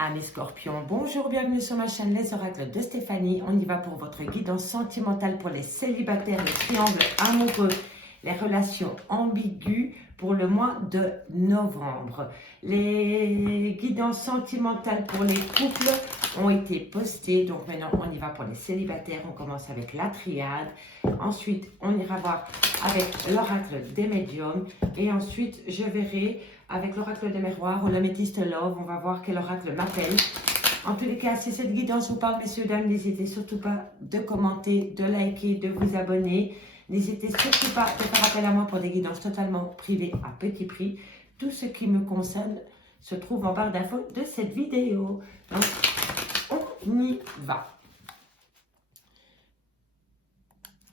Amis Scorpions, bonjour, bienvenue sur ma chaîne Les Oracles de Stéphanie. On y va pour votre guidance sentimentale pour les célibataires, les triangles amoureux, les relations ambiguës pour le mois de novembre. Les guidances sentimentales pour les couples ont été postées, donc maintenant on y va pour les célibataires. On commence avec la triade, ensuite on ira voir avec l'oracle des médiums et ensuite je verrai avec l'oracle des miroirs ou l'améthyste love. On va voir quel oracle m'appelle. En tous les cas, si cette guidance vous parle, messieurs, dames, n'hésitez surtout pas de commenter, de liker, de vous abonner. N'hésitez surtout pas de faire appel à moi pour des guidances totalement privées à petit prix. Tout ce qui me concerne se trouve en barre d'infos de cette vidéo. Donc, on y va.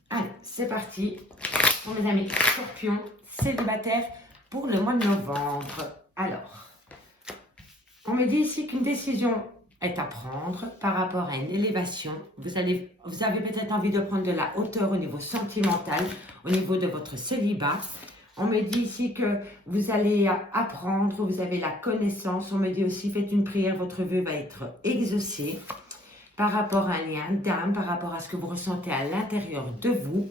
Allez, c'est parti pour mes amis scorpions célibataires pour le mois de novembre. Alors, on me dit ici qu'une décision est à prendre par rapport à une élévation. Vous avez peut-être envie de prendre de la hauteur au niveau sentimental, au niveau de votre célibat. On me dit ici que vous allez apprendre, vous avez la connaissance. On me dit aussi, faites une prière, votre vœu va être exaucé par rapport à un lien d'âme, par rapport à ce que vous ressentez à l'intérieur de vous.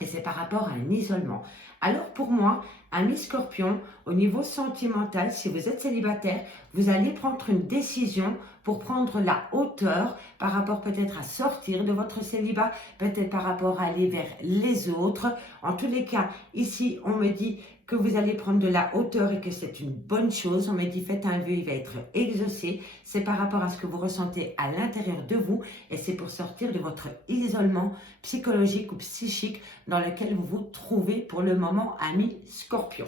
Et c'est par rapport à un isolement. Alors pour moi, amis Scorpion, au niveau sentimental, si vous êtes célibataire, vous allez prendre une décision pour prendre la hauteur par rapport peut-être à sortir de votre célibat, peut-être par rapport à aller vers les autres. En tous les cas, ici, on me dit que vous allez prendre de la hauteur et que c'est une bonne chose. On me dit, faites un vœu, il va être exaucé. C'est par rapport à ce que vous ressentez à l'intérieur de vous et c'est pour sortir de votre isolement psychologique ou psychique dans lequel vous vous trouvez pour le moment, amis Scorpion.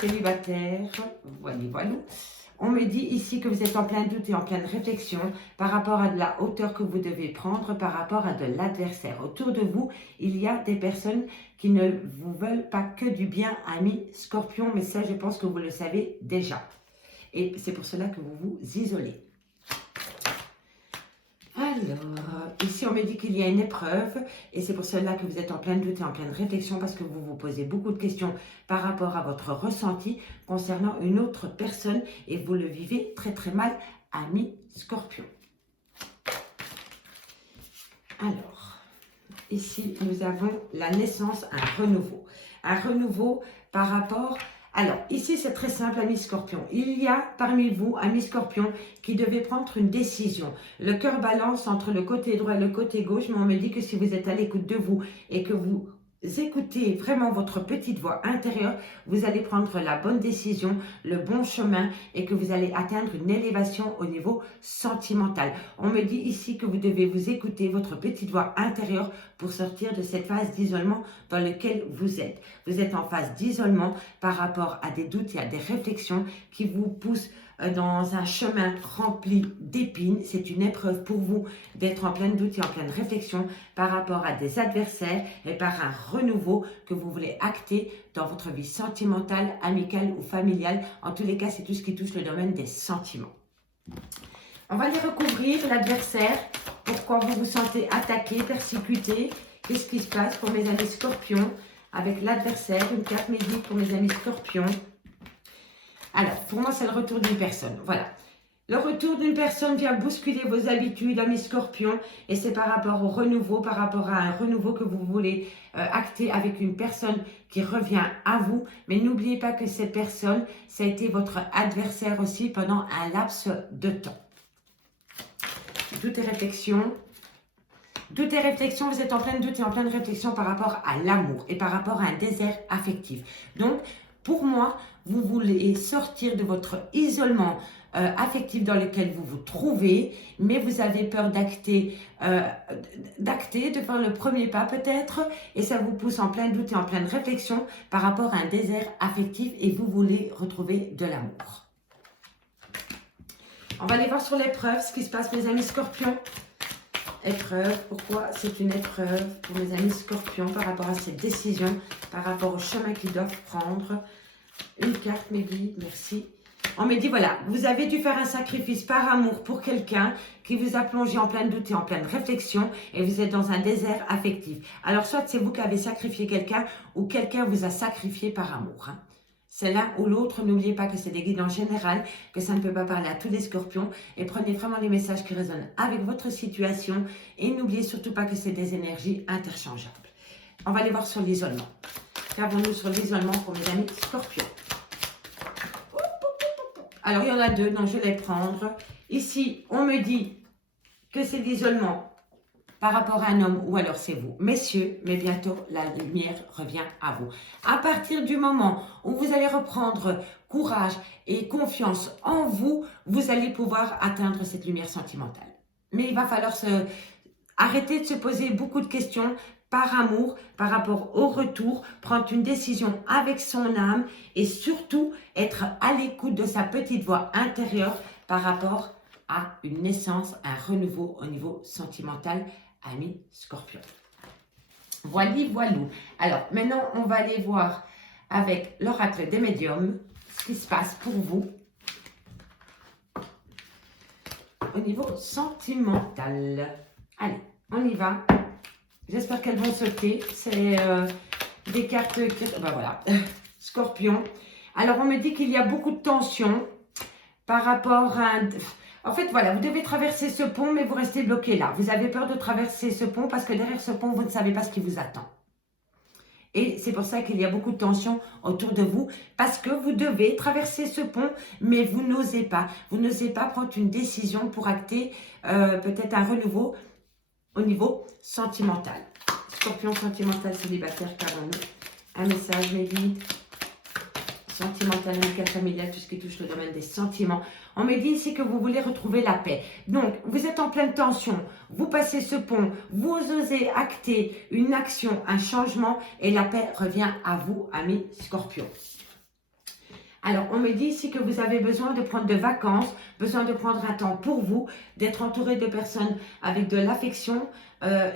Célibataire, voilà. On me dit ici que vous êtes en plein doute et en pleine réflexion par rapport à de la hauteur que vous devez prendre, par rapport à de l'adversaire. Autour de vous, il y a des personnes qui ne vous veulent pas que du bien, amis Scorpion, mais ça, je pense que vous le savez déjà. Et c'est pour cela que vous vous isolez. Alors, ici on me dit qu'il y a une épreuve et c'est pour cela que vous êtes en plein doute et en pleine réflexion parce que vous vous posez beaucoup de questions par rapport à votre ressenti concernant une autre personne et vous le vivez très très mal, amis Scorpion. Alors, ici nous avons la naissance, un renouveau. Un renouveau par rapport... Alors, ici, c'est très simple, amis Scorpion. Il y a parmi vous, amis Scorpion, qui devez prendre une décision. Le cœur balance entre le côté droit et le côté gauche, mais on me dit que si vous êtes à l'écoute de vous et que vous écoutez vraiment votre petite voix intérieure, vous allez prendre la bonne décision, le bon chemin et que vous allez atteindre une élévation au niveau sentimental. On me dit ici que vous devez vous écouter votre petite voix intérieure pour sortir de cette phase d'isolement dans laquelle vous êtes. Vous êtes en phase d'isolement par rapport à des doutes et à des réflexions qui vous poussent dans un chemin rempli d'épines. C'est une épreuve pour vous d'être en plein doute et en pleine réflexion par rapport à des adversaires et par un renouveau que vous voulez acter dans votre vie sentimentale, amicale ou familiale. En tous les cas, c'est tout ce qui touche le domaine des sentiments. On va les recouvrir, l'adversaire. Pourquoi vous vous sentez attaqué, persécuté? Qu'est-ce qui se passe pour mes amis Scorpions avec l'adversaire? Une carte médique pour mes amis Scorpions. Alors, pour moi, c'est le retour d'une personne. Voilà. Le retour d'une personne vient bousculer vos habitudes, amis Scorpions, et c'est par rapport au renouveau, par rapport à un renouveau que vous voulez acter avec une personne qui revient à vous. Mais n'oubliez pas que cette personne, ça a été votre adversaire aussi pendant un laps de temps. Doute et réflexion. Doute et réflexion, vous êtes en pleine doute et en pleine réflexion par rapport à l'amour et par rapport à un désert affectif. Donc, pour moi, vous voulez sortir de votre isolement affectif dans lequel vous vous trouvez, mais vous avez peur d'acter, de faire le premier pas peut-être, et ça vous pousse en plein doute et en pleine réflexion par rapport à un désert affectif et vous voulez retrouver de l'amour. On va aller voir sur l'épreuve, ce qui se passe, mes amis Scorpions. Épreuve, pourquoi c'est une épreuve pour mes amis Scorpions par rapport à cette décision, par rapport au chemin qu'ils doivent prendre. Une carte, mes guides, merci. On me dit, voilà, vous avez dû faire un sacrifice par amour pour quelqu'un qui vous a plongé en plein doute et en pleine réflexion et vous êtes dans un désert affectif. Alors, soit c'est vous qui avez sacrifié quelqu'un ou quelqu'un vous a sacrifié par amour. Hein. C'est l'un ou l'autre. N'oubliez pas que c'est des guides en général, que ça ne peut pas parler à tous les scorpions. Et prenez vraiment les messages qui résonnent avec votre situation. Et n'oubliez surtout pas que c'est des énergies interchangeables. On va aller voir sur l'isolement. Qu'avons-nous sur l'isolement pour mes amis scorpions? Alors, il y en a deux, donc je vais les prendre. Ici, on me dit que c'est l'isolement par rapport à un homme ou alors c'est vous. Messieurs, mais bientôt la lumière revient à vous. À partir du moment où vous allez reprendre courage et confiance en vous, vous allez pouvoir atteindre cette lumière sentimentale. Mais il va falloir arrêter de se poser beaucoup de questions par amour, par rapport au retour, prendre une décision avec son âme et surtout être à l'écoute de sa petite voix intérieure par rapport à une naissance, un renouveau au niveau sentimental, ami Scorpion. Voilou. Alors, maintenant, on va aller voir avec l'oracle des médiums ce qui se passe pour vous au niveau sentimental. Allez, on y va. J'espère qu'elles vont sauter. C'est des cartes qui... Ben voilà, Scorpion. Alors, on me dit qu'il y a beaucoup de tension par rapport à... En fait, voilà, vous devez traverser ce pont, mais vous restez bloqué là. Vous avez peur de traverser ce pont parce que derrière ce pont, vous ne savez pas ce qui vous attend. Et c'est pour ça qu'il y a beaucoup de tension autour de vous, parce que vous devez traverser ce pont, mais vous n'osez pas. Vous n'osez pas prendre une décision pour acter peut-être un renouveau au niveau sentimental. Scorpion sentimental célibataire, qu'avons-nous? Un message, mes vies. Sentimental, amical, familial, tout ce qui touche le domaine des sentiments. On me dit ici que vous voulez retrouver la paix. Donc, vous êtes en pleine tension, vous passez ce pont, vous osez acter une action, un changement et la paix revient à vous, amis Scorpion. Alors, on me dit ici que vous avez besoin de prendre de vacances, besoin de prendre un temps pour vous, d'être entouré de personnes avec de l'affection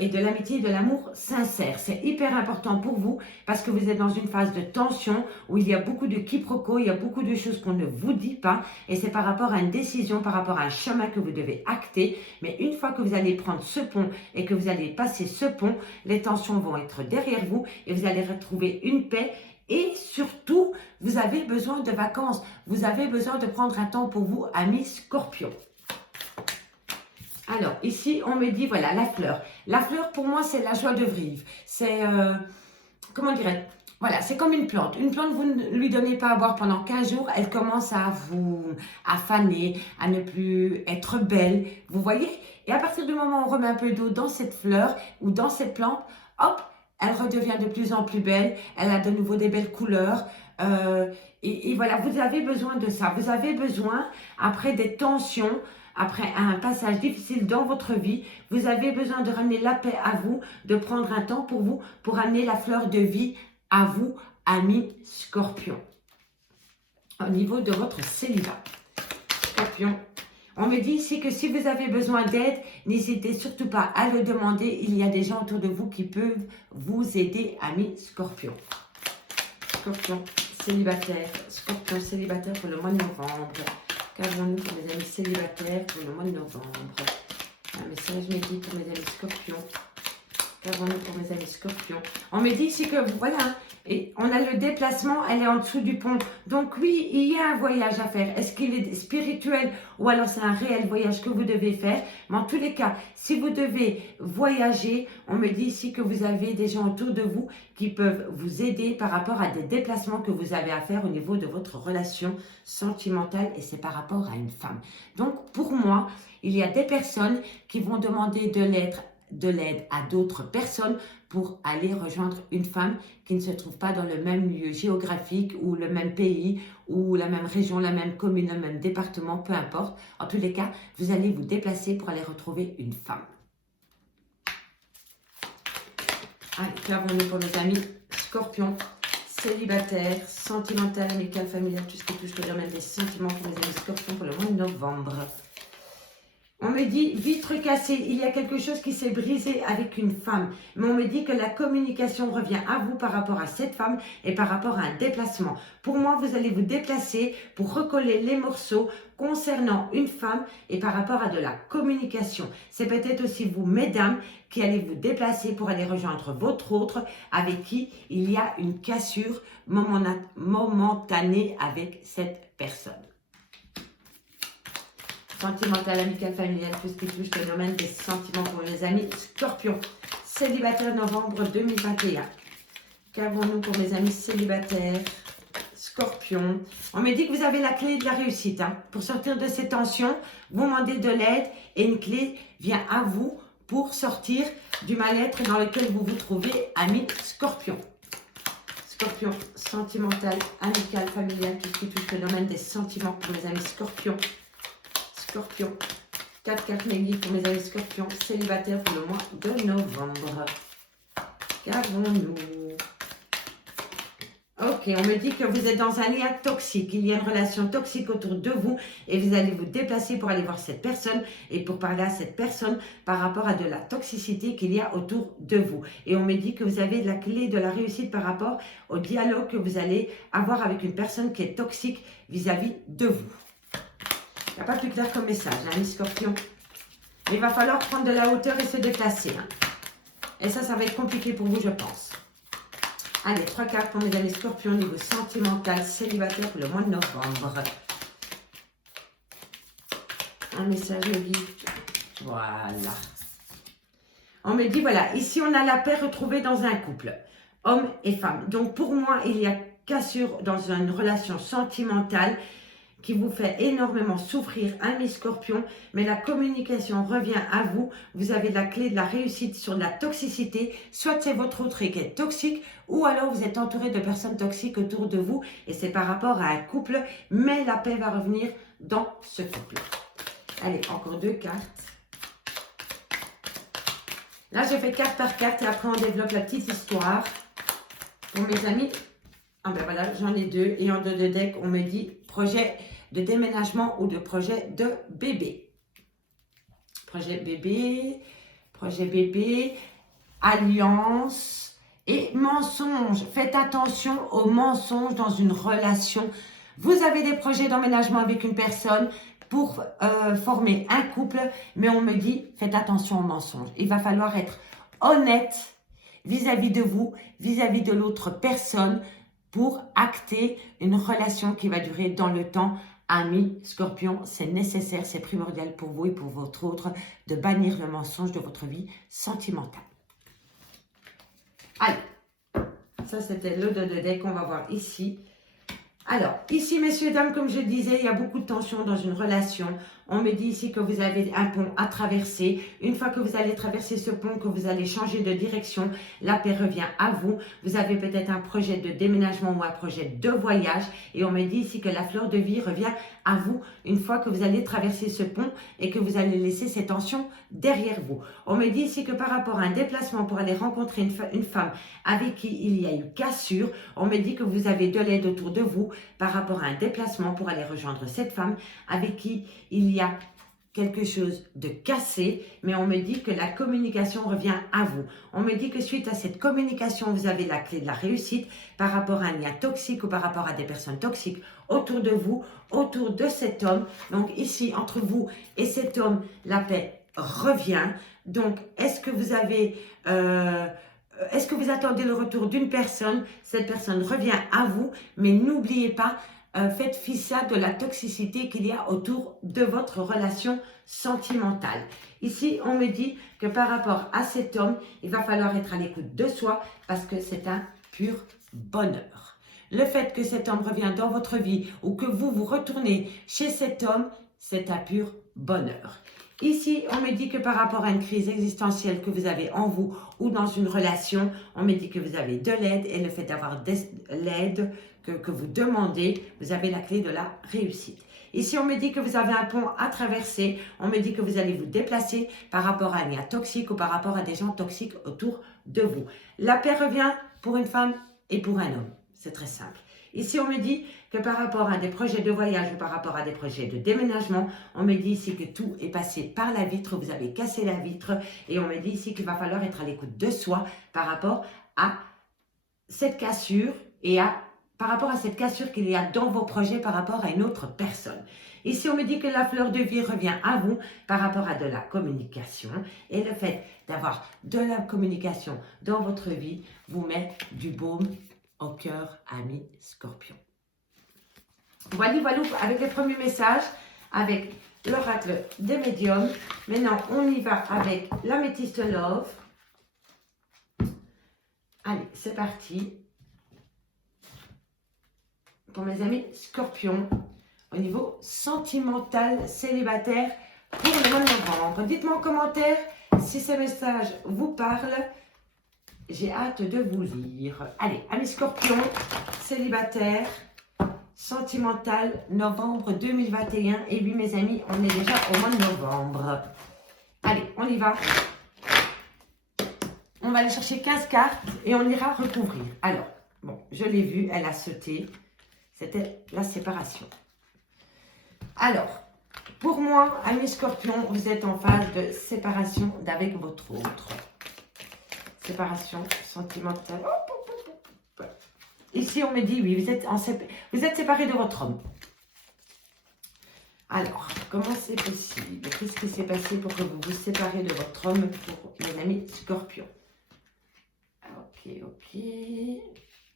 et de l'amitié et de l'amour sincère. C'est hyper important pour vous parce que vous êtes dans une phase de tension où il y a beaucoup de quiproquos, il y a beaucoup de choses qu'on ne vous dit pas et c'est par rapport à une décision, par rapport à un chemin que vous devez acter. Mais une fois que vous allez prendre ce pont et que vous allez passer ce pont, les tensions vont être derrière vous et vous allez retrouver une paix. Et surtout, vous avez besoin de vacances. Vous avez besoin de prendre un temps pour vous, amis Scorpion. Alors, ici, on me dit, voilà, la fleur. La fleur, pour moi, c'est la joie de vivre. C'est, comment dirais-je? Voilà, c'est comme une plante. Une plante, vous ne lui donnez pas à boire pendant 15 jours, elle commence à faner, à ne plus être belle. Vous voyez? Et à partir du moment où on remet un peu d'eau dans cette fleur ou dans cette plante, hop, elle redevient de plus en plus belle, elle a de nouveau des belles couleurs. Et voilà, vous avez besoin de ça. Vous avez besoin, après des tensions, après un passage difficile dans votre vie, vous avez besoin de ramener la paix à vous, de prendre un temps pour vous, pour amener la fleur de vie à vous, amis Scorpion. Au niveau de votre célibat. Scorpion. On me dit ici que si vous avez besoin d'aide, n'hésitez surtout pas à le demander. Il y a des gens autour de vous qui peuvent vous aider, amis Scorpion. Scorpion célibataire. Scorpion célibataire pour le mois de novembre. Qu'avons-nous pour mes amis célibataires pour le mois de novembre? Un message me dit pour mes amis Scorpion. Qu'avons-nous pour mes amis Scorpion? On me dit ici que, voilà, et on a le déplacement, elle est en dessous du pont. Donc oui, il y a un voyage à faire. Est-ce qu'il est spirituel ou alors c'est un réel voyage que vous devez faire? Mais en tous les cas, si vous devez voyager, on me dit ici que vous avez des gens autour de vous qui peuvent vous aider par rapport à des déplacements que vous avez à faire au niveau de votre relation sentimentale et c'est par rapport à une femme. Donc pour moi, il y a des personnes qui vont demander de l'aide à d'autres personnes pour aller rejoindre une femme qui ne se trouve pas dans le même lieu géographique ou le même pays ou la même région, la même commune, le même département, peu importe. En tous les cas, vous allez vous déplacer pour aller retrouver une femme. Allez, qu'avons-nous pour nos amis Scorpion, célibataire, sentimental, amical, familial, tout ce qui touche le domaine des sentiments pour les amis Scorpion pour le mois de novembre. On me dit vitre cassée, il y a quelque chose qui s'est brisé avec une femme. Mais on me dit que la communication revient à vous par rapport à cette femme et par rapport à un déplacement. Pour moi, vous allez vous déplacer pour recoller les morceaux concernant une femme et par rapport à de la communication. C'est peut-être aussi vous, mesdames, qui allez vous déplacer pour aller rejoindre votre autre avec qui il y a une cassure momentanée avec cette personne. Sentimental, amical, familial, tout ce qui touche le domaine des sentiments pour mes amis Scorpion. Célibataire novembre 2021. Qu'avons-nous pour mes amis célibataires Scorpion? On me dit que vous avez la clé de la réussite. Hein. Pour sortir de ces tensions, vous demandez de l'aide et une clé vient à vous pour sortir du mal-être dans lequel vous vous trouvez, amis Scorpion. Scorpion, sentimental, amical, familial, tout ce qui touche le domaine des sentiments pour mes amis Scorpion. Scorpion, 4 cartes négatives pour mes amis Scorpion, célibataires pour le mois de novembre. Qu'avons-nous? Ok, on me dit que vous êtes dans un lien toxique. Il y a une relation toxique autour de vous et vous allez vous déplacer pour aller voir cette personne et pour parler à cette personne par rapport à de la toxicité qu'il y a autour de vous. Et on me dit que vous avez la clé de la réussite par rapport au dialogue que vous allez avoir avec une personne qui est toxique vis-à-vis de vous. Il n'y a pas plus clair comme message, hein, les scorpions. Il va falloir prendre de la hauteur et se déplacer. Hein. Et ça va être compliqué pour vous, je pense. Allez, 3 cartes pour mes amis scorpions, niveau sentimental, célibataire pour le mois de novembre. Un message me dit, voilà. On me dit, voilà, ici on a la paix retrouvée dans un couple, homme et femme. Donc pour moi, il y a cassure dans une relation sentimentale qui vous fait énormément souffrir, ami Scorpion, mais la communication revient à vous. Vous avez la clé de la réussite sur de la toxicité, soit c'est votre autre qui est toxique, ou alors vous êtes entouré de personnes toxiques autour de vous, et c'est par rapport à un couple, mais la paix va revenir dans ce couple. Allez, encore 2 cartes. Là, j'ai fait carte par carte, et après on développe la petite histoire. Pour mes amis, ah ben voilà, j'en ai 2, et en dos de deck, on me dit projet de déménagement ou de projet de bébé. Projet bébé, alliance et mensonge. Faites attention aux mensonges dans une relation. Vous avez des projets d'emménagement avec une personne pour former un couple, mais on me dit, faites attention aux mensonges. Il va falloir être honnête vis-à-vis de vous, vis-à-vis de l'autre personne, pour acter une relation qui va durer dans le temps. Ami Scorpion, c'est nécessaire, c'est primordial pour vous et pour votre autre de bannir le mensonge de votre vie sentimentale. Allez, ça c'était le dos de deck qu'on va voir ici. Alors, ici, messieurs, dames, comme je disais, il y a beaucoup de tensions dans une relation. On me dit ici que vous avez un pont à traverser. Une fois que vous allez traverser ce pont, que vous allez changer de direction, la paix revient à vous. Vous avez peut-être un projet de déménagement ou un projet de voyage. Et on me dit ici que la fleur de vie revient à vous une fois que vous allez traverser ce pont et que vous allez laisser ces tensions derrière vous. On me dit ici que par rapport à un déplacement pour aller rencontrer une femme avec qui il y a eu cassure, on me dit que vous avez de l'aide autour de vous par rapport à un déplacement pour aller rejoindre cette femme avec qui il y a quelque chose de cassé, mais on me dit que la communication revient à vous. On me dit que suite à cette communication, vous avez la clé de la réussite par rapport à un lien toxique ou par rapport à des personnes toxiques autour de vous, autour de cet homme. Donc ici, entre vous et cet homme, la paix revient. Donc, est-ce que vous avez... est-ce que vous attendez le retour d'une personne? Cette personne revient à vous, mais n'oubliez pas, faites fi de la toxicité qu'il y a autour de votre relation sentimentale. Ici, on me dit que par rapport à cet homme, il va falloir être à l'écoute de soi parce que c'est un pur bonheur. Le fait que cet homme revienne dans votre vie ou que vous retournez chez cet homme, c'est un pur bonheur. Ici, on me dit que par rapport à une crise existentielle que vous avez en vous ou dans une relation, on me dit que vous avez de l'aide et le fait d'avoir de l'aide que vous demandez, vous avez la clé de la réussite. Ici, on me dit que vous avez un pont à traverser, on me dit que vous allez vous déplacer par rapport à un lien toxique ou par rapport à des gens toxiques autour de vous. La paix revient pour une femme et pour un homme. C'est très simple. Ici, on me dit que par rapport à des projets de voyage ou par rapport à des projets de déménagement, on me dit ici que tout est passé par la vitre, vous avez cassé la vitre et on me dit ici qu'il va falloir être à l'écoute de soi par rapport à cette cassure et par rapport à cette cassure qu'il y a dans vos projets par rapport à une autre personne. Ici, on me dit que la fleur de vie revient à vous par rapport à de la communication et le fait d'avoir de la communication dans votre vie vous met du baume au cœur, ami Scorpion. Voilà, avec les premiers messages, avec l'oracle des médiums. Maintenant, on y va avec l'améthyste love. Allez, c'est parti. Pour mes amis Scorpions, au niveau sentimental, célibataire, pour le mois de novembre. Dites-moi en commentaire si ce message vous parle. J'ai hâte de vous lire. Allez, amis Scorpions, célibataire, sentimental, novembre 2021. Et oui, mes amis, on est déjà au mois de novembre. Allez, on y va. On va aller chercher 15 cartes et on ira recouvrir. Alors, bon, je l'ai vu, elle a sauté. C'était la séparation. Alors, pour moi, amis Scorpions, vous êtes en phase de séparation d'avec votre autre. Séparation sentimentale. Ici, on me dit, oui, vous êtes séparés de votre homme. Alors, comment c'est possible? Qu'est-ce qui s'est passé pour que vous vous séparez de votre homme pour mes amis Scorpions? Ok.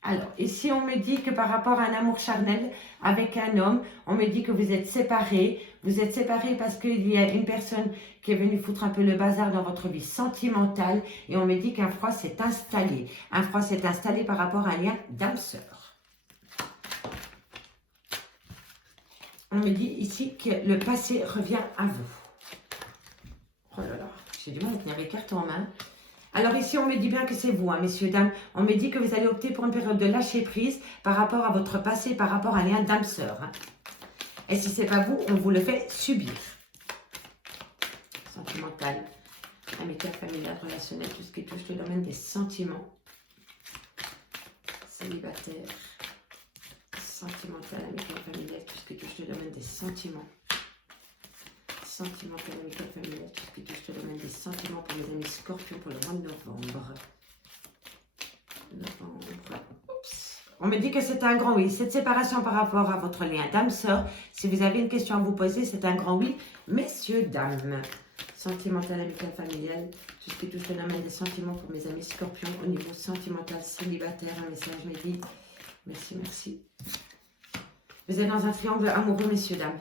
Alors, ici, on me dit que par rapport à un amour charnel avec un homme, on me dit que vous êtes séparés. Vous êtes séparés parce qu'il y a une personne qui est venue foutre un peu le bazar dans votre vie sentimentale. Et on me dit qu'un froid s'est installé. Un froid s'est installé par rapport à un lien d'âme-sœur. On me dit ici que le passé revient à vous. Oh là là, j'ai du mal à tenir les cartes en main. Alors ici, on me dit bien que c'est vous, hein, messieurs, dames. On me dit que vous allez opter pour une période de lâcher prise par rapport à votre passé, par rapport à un lien d'âme-sœur. Hein. Et si ce n'est pas vous, on vous le fait subir. Sentimental, amical, familial, relationnel, tout ce qui touche le domaine des sentiments. Célibataire, sentimental, amical, familial, tout ce qui touche le domaine des sentiments. Sentimental, amical, familial, tout ce qui touche le domaine des sentiments pour mes amis Scorpions pour le mois de novembre. Oups. On me dit que c'est un grand oui. Cette séparation par rapport à votre lien d'âme-sœur, si vous avez une question à vous poser, c'est un grand oui, messieurs, dames. Sentimental, amical, familial, tout ce qui touche le domaine des sentiments pour mes amis Scorpions au niveau sentimental, célibataire, un message me dit. Merci. Vous êtes dans un triangle amoureux, messieurs, dames.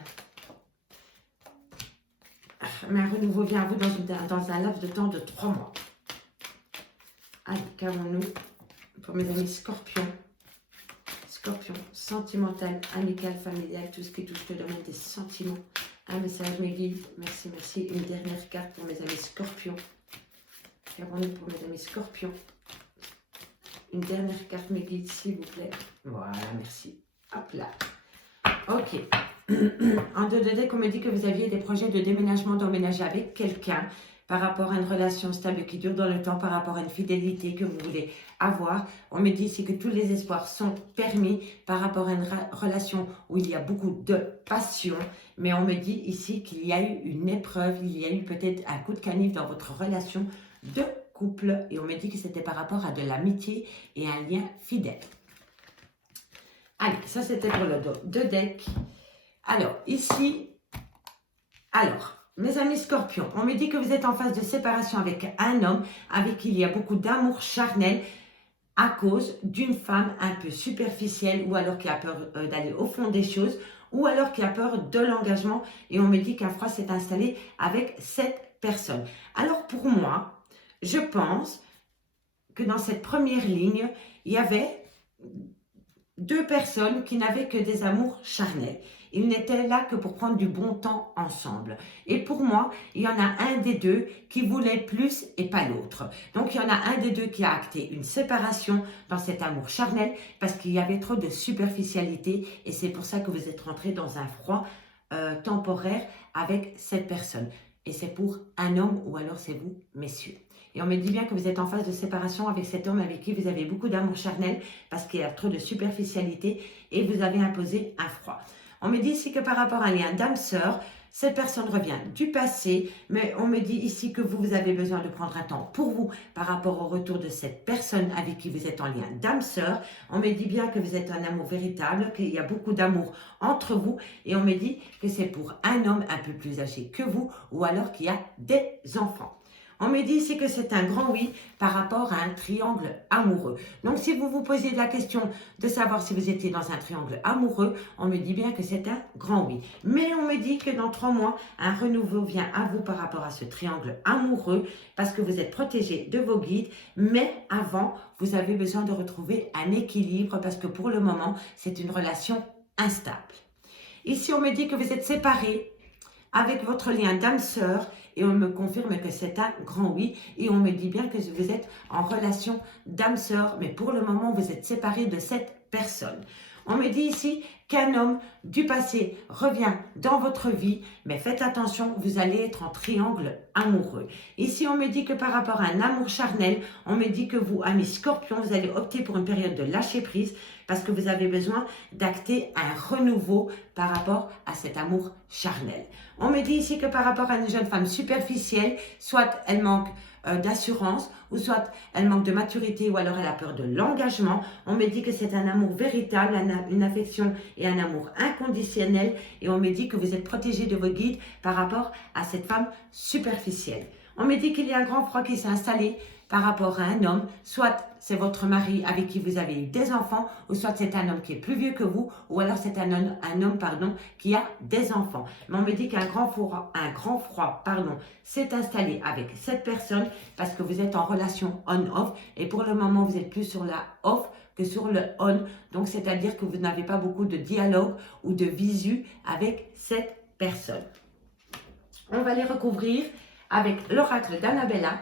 Mais un renouveau vient à vous dans un laps de temps de 3 mois. Allez, qu'avons-nous pour mes amis Scorpions? Scorpion, sentimental, amical, familial, tout ce qui touche le domaine des sentiments. Un message me guide. Merci. Une dernière carte pour mes amis Scorpions. Qu'avons-nous pour mes amis Scorpions? Une dernière carte me guide, s'il vous plaît. Voilà, merci. Hop là. Ok. En 2 de deck, on me dit que vous aviez des projets de déménagement, d'emménager avec quelqu'un par rapport à une relation stable qui dure dans le temps, par rapport à une fidélité que vous voulez avoir. On me dit ici que tous les espoirs sont permis par rapport à une relation où il y a beaucoup de passion. Mais on me dit ici qu'il y a eu une épreuve, il y a eu peut-être un coup de canif dans votre relation de couple. Et on me dit que c'était par rapport à de l'amitié et un lien fidèle. Allez, ça c'était pour le 2 deck. Alors, ici, mes amis Scorpions, on me dit que vous êtes en phase de séparation avec un homme avec qui il y a beaucoup d'amour charnel à cause d'une femme un peu superficielle ou alors qui a peur d'aller au fond des choses ou alors qui a peur de l'engagement et on me dit qu'un froid s'est installé avec cette personne. Alors pour moi, je pense que dans cette première ligne, il y avait 2 personnes qui n'avaient que des amours charnels. Ils n'étaient là que pour prendre du bon temps ensemble. Et pour moi, il y en a un des 2 qui voulait plus et pas l'autre. Donc, il y en a un des 2 qui a acté une séparation dans cet amour charnel parce qu'il y avait trop de superficialité et c'est pour ça que vous êtes rentré dans un froid temporaire avec cette personne. Et c'est pour un homme ou alors c'est vous, messieurs. Et on me dit bien que vous êtes en phase de séparation avec cet homme avec qui vous avez beaucoup d'amour charnel parce qu'il y a trop de superficialité et vous avez imposé un froid. On me dit ici que par rapport à un lien d'âme-sœur, cette personne revient du passé, mais on me dit ici que vous avez besoin de prendre un temps pour vous par rapport au retour de cette personne avec qui vous êtes en lien d'âme-sœur. On me dit bien que vous êtes un amour véritable, qu'il y a beaucoup d'amour entre vous et on me dit que c'est pour un homme un peu plus âgé que vous ou alors qu'il y a des enfants. On me dit ici que c'est un grand oui par rapport à un triangle amoureux. Donc, si vous vous posez la question de savoir si vous étiez dans un triangle amoureux, on me dit bien que c'est un grand oui. Mais on me dit que dans 3 mois, un renouveau vient à vous par rapport à ce triangle amoureux parce que vous êtes protégé de vos guides. Mais avant, vous avez besoin de retrouver un équilibre parce que pour le moment, c'est une relation instable. Ici, on me dit que vous êtes séparés avec votre lien d'âme-sœur et on me confirme que c'est un grand oui et on me dit bien que vous êtes en relation d'âme-sœur, mais pour le moment, vous êtes séparés de cette personne. On me dit ici qu'un homme du passé revient dans votre vie, mais faites attention, vous allez être en triangle amoureux. Ici, on me dit que par rapport à un amour charnel, on me dit que vous, amis Scorpion, vous allez opter pour une période de lâcher prise parce que vous avez besoin d'acter un renouveau par rapport à cet amour charnel. On me dit ici que par rapport à une jeune femme superficielle, soit elle manque d'assurance, ou soit elle manque de maturité, ou alors elle a peur de l'engagement. On me dit que c'est un amour véritable, une affection et un amour inconditionnel. Et on me dit que vous êtes protégé de vos guides par rapport à cette femme superficielle. On me dit qu'il y a un grand froid qui s'est installé par rapport à un homme, soit c'est votre mari avec qui vous avez eu des enfants, ou soit c'est un homme qui est plus vieux que vous, ou alors c'est un homme qui a des enfants. Mais on me dit qu'un grand froid s'est installé avec cette personne parce que vous êtes en relation on-off et pour le moment vous êtes plus sur la off que sur le on. Donc c'est-à-dire que vous n'avez pas beaucoup de dialogue ou de visu avec cette personne. On va les recouvrir avec l'oracle d'Annabella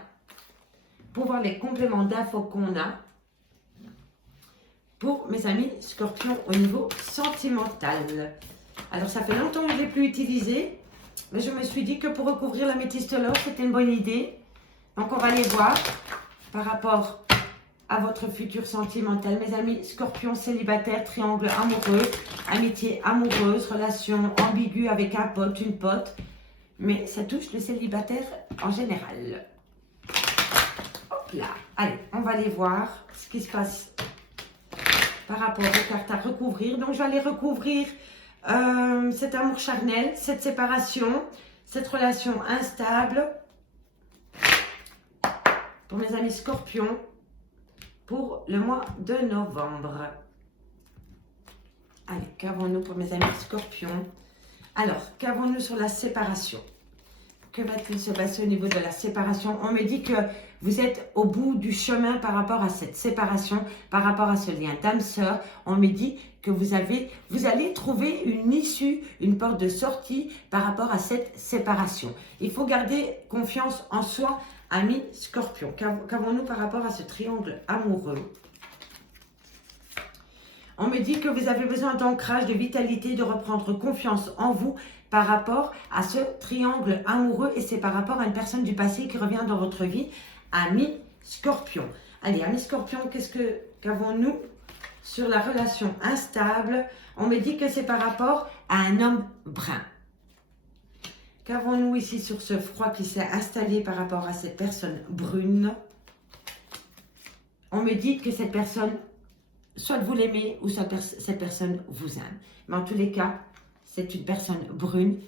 pour voir les compléments d'infos qu'on a pour mes amis Scorpions au niveau sentimental. Alors, ça fait longtemps que je ne l'ai plus utilisé, mais je me suis dit que pour recouvrir l'améthyste l'or, c'était une bonne idée. Donc, on va les voir par rapport à votre futur sentimental. Mes amis Scorpions célibataires, triangle amoureux, amitié amoureuse, relation ambiguë avec un pote, une pote. Mais ça touche le célibataire en général. Là. Allez, on va aller voir ce qui se passe par rapport aux cartes à recouvrir. Donc, je vais aller recouvrir cet amour charnel, cette séparation, cette relation instable pour mes amis Scorpions pour le mois de novembre. Allez, qu'avons-nous pour mes amis Scorpions? Alors, qu'avons-nous sur la séparation? Que va-t-il se passer au niveau de la séparation? On me dit que vous êtes au bout du chemin par rapport à cette séparation, par rapport à ce lien d'âme-sœur. On me dit que vous allez trouver une issue, une porte de sortie par rapport à cette séparation. Il faut garder confiance en soi, amis Scorpions. Qu'avons-nous par rapport à ce triangle amoureux? On me dit que vous avez besoin d'ancrage, de vitalité, de reprendre confiance en vous par rapport à ce triangle amoureux et c'est par rapport à une personne du passé qui revient dans votre vie, amis Scorpion. Allez, amis Scorpion, qu'avons-nous sur la relation instable? On me dit que c'est par rapport à un homme brun. Qu'avons-nous ici sur ce froid qui s'est installé par rapport à cette personne brune? On me dit que cette personne, soit vous l'aimez ou soit cette personne vous aime. Mais en tous les cas, c'est une personne brune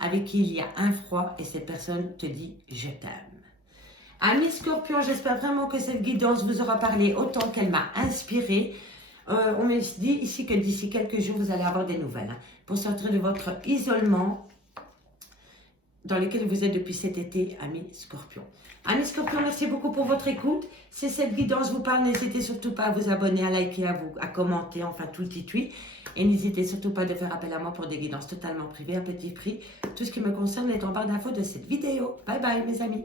avec qui il y a un froid et cette personne te dit « je t'aime ». Amis Scorpion, j'espère vraiment que cette guidance vous aura parlé autant qu'elle m'a inspiré. On me dit ici que d'ici quelques jours, vous allez avoir des nouvelles pour sortir de votre isolement dans lequel vous êtes depuis cet été, amis Scorpion. Amis Scorpion, merci beaucoup pour votre écoute. Si cette guidance vous parle, n'hésitez surtout pas à vous abonner, à liker, à commenter, enfin tout le titui. Et n'hésitez surtout pas de faire appel à moi pour des guidances totalement privées à petit prix. Tout ce qui me concerne est en barre d'infos de cette vidéo. Bye bye mes amis.